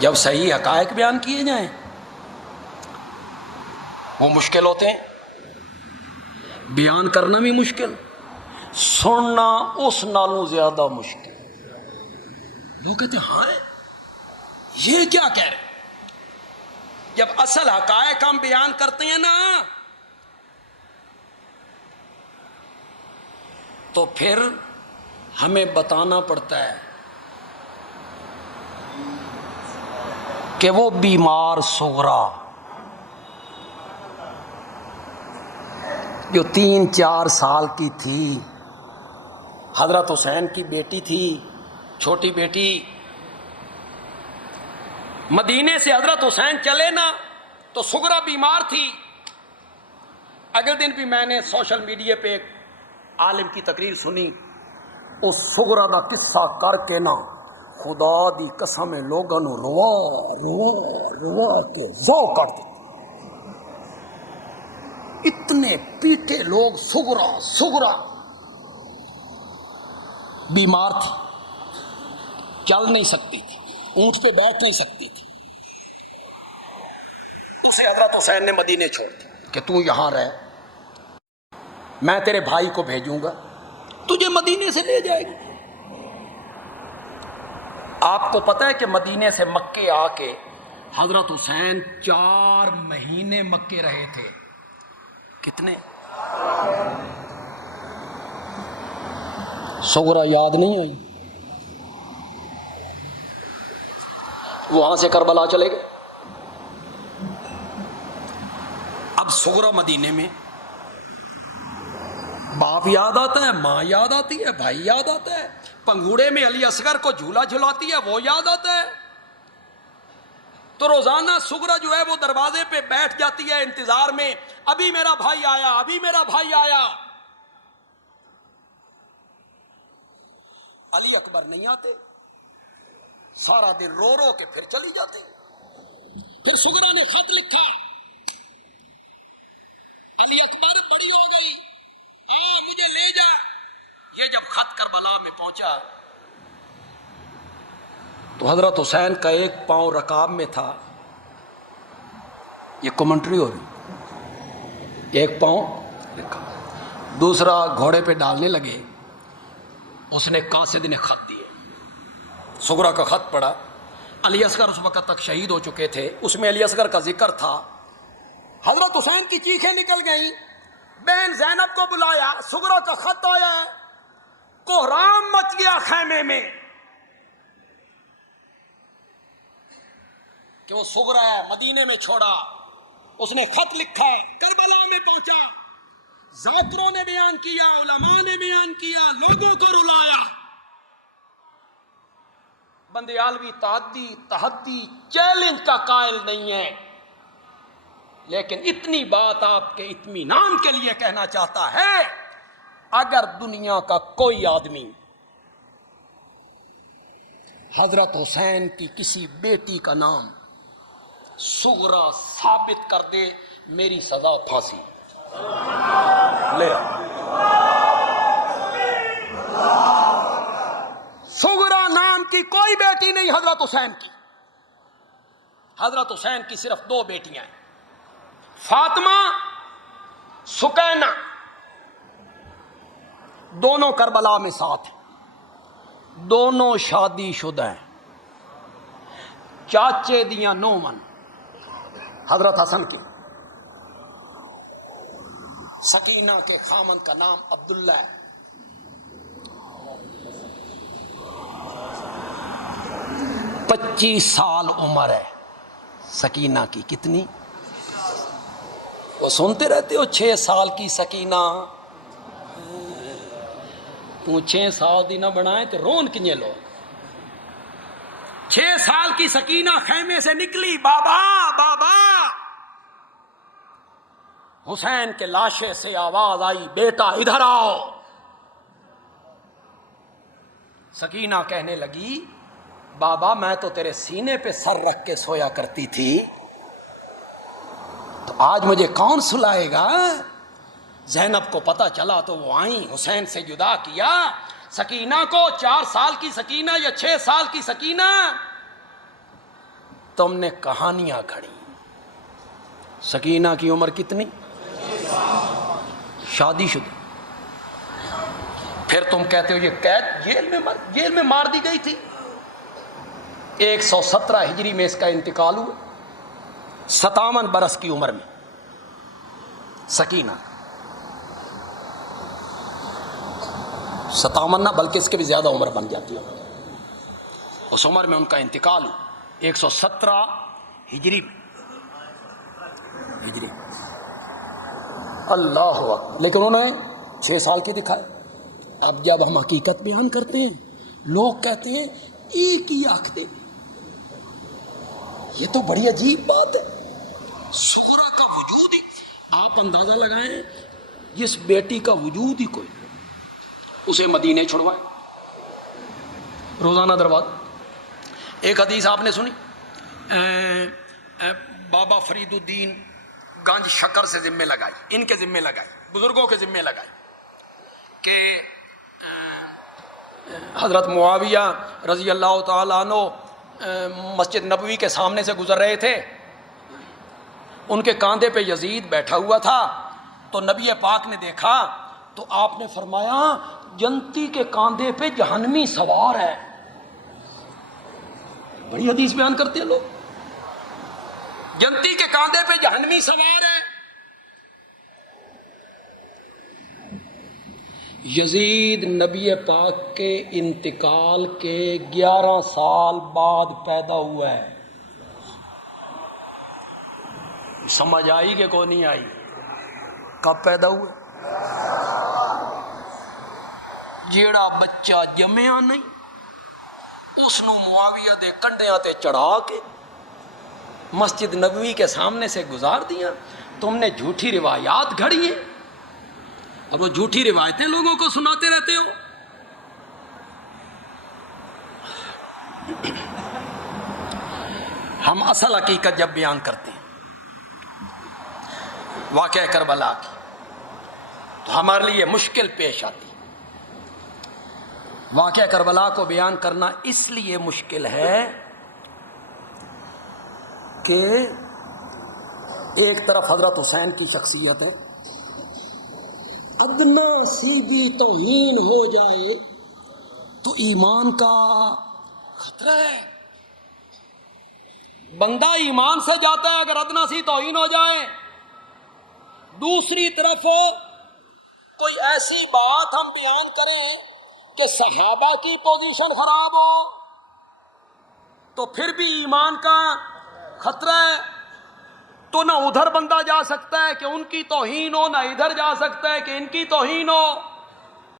جب صحیح حقائق بیان کیے جائیں وہ مشکل ہوتے ہیں، بیان کرنا بھی مشکل، سننا اس نالوں زیادہ مشکل۔ وہ کہتے ہیں ہاں یہ کیا کہہ رہے؟ جب اصل حقائق ہم بیان کرتے ہیں نا تو پھر ہمیں بتانا پڑتا ہے کہ وہ بیمار صغرا جو 3-4 سال کی تھی، حضرت حسین کی بیٹی تھی، چھوٹی بیٹی، مدینے سے حضرت حسین چلے نا تو صغرا بیمار تھی۔ اگلے دن بھی میں نے سوشل میڈیا پہ ایک عالم کی تقریر سنی، اس صغرا دا قصہ کر کے نا خدا دی قسم لوگوں نو روا روا روا کے ذوق کر دیتے، اتنے پیٹے لوگ۔ صغرا بیمار تھی، چل نہیں سکتی تھی، اونٹ پہ بیٹھ نہیں سکتی تھی، اسے حضرت حسین نے مدینے چھوڑ دی کہ تو یہاں رہ، میں تیرے بھائی کو بھیجوں گا، تجھے مدینے سے لے جائے گی۔ آپ کو پتہ ہے کہ مدینے سے مکے آ کے حضرت حسین 4 مہینے مکے رہے تھے۔ کتنے؟ صغرا یاد نہیں آئی؟ وہاں سے کربلا چلے گئے۔ اب صغرا مدینے میں، باپ یاد آتا ہے، ماں یاد آتی ہے، بھائی یاد آتا ہے، پنگوڑے میں علی اصغر کو جھولا جھلاتی ہے وہ یاد آتا ہے۔ تو روزانہ صغرا جو ہے وہ دروازے پہ بیٹھ جاتی ہے انتظار میں، ابھی میرا بھائی آیا، ابھی میرا بھائی آیا۔ علی اکبر نہیں آتے، سارا دن رو رو کے پھر چلی جاتی۔ پھر صغرا نے خط لکھا، علی اکبر بڑی ہو گئی، مجھے لے جا۔ یہ جب خط کربلا میں پہنچا تو حضرت حسین کا ایک پاؤں رکاب میں تھا، یہ کمنٹری ہو رہی، ایک پاؤں لکھا، دوسرا گھوڑے پہ ڈالنے لگے، اس نے قاصد نے خط دیے، صغرا کا خط پڑھا۔ علی اصغر اس وقت تک شہید ہو چکے تھے، اس میں علی اصغر کا ذکر تھا۔ حضرت حسین کی چیخیں نکل گئیں، بہن زینب کو بلایا، صغرا کا خط آیا ہے، کوہرام مچ گیا خیمے میں کہ وہ صغرا ہے، مدینے میں چھوڑا، اس نے خط لکھا ہے، کربلا میں پہنچا، ذاکروں نے بیان کیا، علماء نے بیان کیا، لوگوں کو رلایا۔ بندیالوی تحدی چیلنج کا قائل نہیں ہے، لیکن اتنی بات آپ کے اطمینان کے لیے کہنا چاہتا ہے، اگر دنیا کا کوئی آدمی حضرت حسین کی کسی بیٹی کا نام صغرا ثابت کر دے، میری سزا پھانسی لے۔ صغرا نام کی کوئی بیٹی نہیں حضرت حسین کی۔ حضرت حسین کی صرف 2 بیٹیاں ہیں، فاطمہ، سکینہ، دونوں کربلا میں ساتھ ہیں، دونوں شادی شدہ ہیں، چاچے دیاں نومن حضرت حسن کی۔ سکینہ کے خامن کا نام عبداللہ ہے۔ 25 سال عمر ہے سکینہ کی۔ کتنی؟ وہ سنتے رہتے ہو 6 سال کی سکینہ، تو 6 سال دی نہ بنائے تو رون کنجے لو۔ 6 سال کی سکینہ خیمے سے نکلی، بابا بابا، حسین کے لاشے سے آواز آئی، بیٹا ادھر آؤ۔ سکینہ کہنے لگی، بابا میں تو تیرے سینے پہ سر رکھ کے سویا کرتی تھی، تو آج مجھے کون سلائے گا؟ زینب کو پتہ چلا تو وہ آئیں، حسین سے جدا کیا سکینہ کو۔ 4 سال کی سکینہ یا 6 سال کی سکینہ، تم نے کہانیاں کھڑی. سکینہ کی عمر کتنی؟ شادی شدہ. پھر تم کہتے ہو یہ قید جیل میں مار دی گئی تھی. 117 ہجری میں اس کا انتقال ہوا، 57 برس کی عمر میں. سکینہ 57 نہ بلکہ اس کے بھی زیادہ عمر بن جاتی ہے. اس عمر میں ان کا انتقال ہوا 117 ہجری میں. اللہ اکبر. لیکن انہوں نے 6 سال کی دکھائے. اب جب ہم حقیقت بیان کرتے ہیں لوگ کہتے ہیں ایک ہی آنکھ دے. یہ تو بڑی عجیب بات ہے. صغرا کا وجود ہی، آپ اندازہ لگائیں جس بیٹی کا وجود ہی کوئی، اسے مدینے چھڑوائیں روزانہ دروازہ. ایک حدیث آپ نے سنی، بابا فرید الدین گنج شکر سے ذمہ لگائی، ان کے ذمہ لگائی، بزرگوں کے ذمہ لگائی کہ حضرت معاویہ رضی اللہ تعالیٰ عنہ مسجد نبوی کے سامنے سے گزر رہے تھے. ان کے کاندھے پہ یزید بیٹھا ہوا تھا تو نبی پاک نے دیکھا تو آپ نے فرمایا جنتی کے کاندھے پہ جہنمی سوار ہے. بڑی حدیث بیان کرتے ہیں لوگ، جنتی کے کاندھے پہ جہنمی سوار ہے. یزید نبی پاک کے انتقال کے 11 سال بعد پیدا ہوا ہے. سمجھ آئی کہ کو نہیں آئی؟ کب پیدا ہوا؟ جیڑا بچہ جمیا نہیں اس نو معاویہ دے کنڈیاں تے چڑھا کے مسجد نبوی کے سامنے سے گزار دیا. تم نے جھوٹی روایات گھڑی ہیں، اب وہ جھوٹی روایتیں لوگوں کو سناتے رہتے ہو. ہم اصل حقیقت جب بیان کرتے ہیں واقعہ کربلا کی تو ہمارے لیے مشکل پیش آتی. واقعہ کربلا کو بیان کرنا اس لیے مشکل ہے کہ ایک طرف حضرت حسین کی شخصیت ہے، ادنا سی بھی توہین ہو جائے تو ایمان کا خطرہ ہے. بندہ ایمان سے جاتا ہے اگر ادنا سی توہین ہو جائے. دوسری طرف کوئی ایسی بات ہم بیان کریں کہ صحابہ کی پوزیشن خراب ہو تو پھر بھی ایمان کا خطرہ ہے. تو نہ ادھر بندہ جا سکتا ہے کہ ان کی توہین ہو، نہ ادھر جا سکتا ہے کہ ان کی توہین ہو.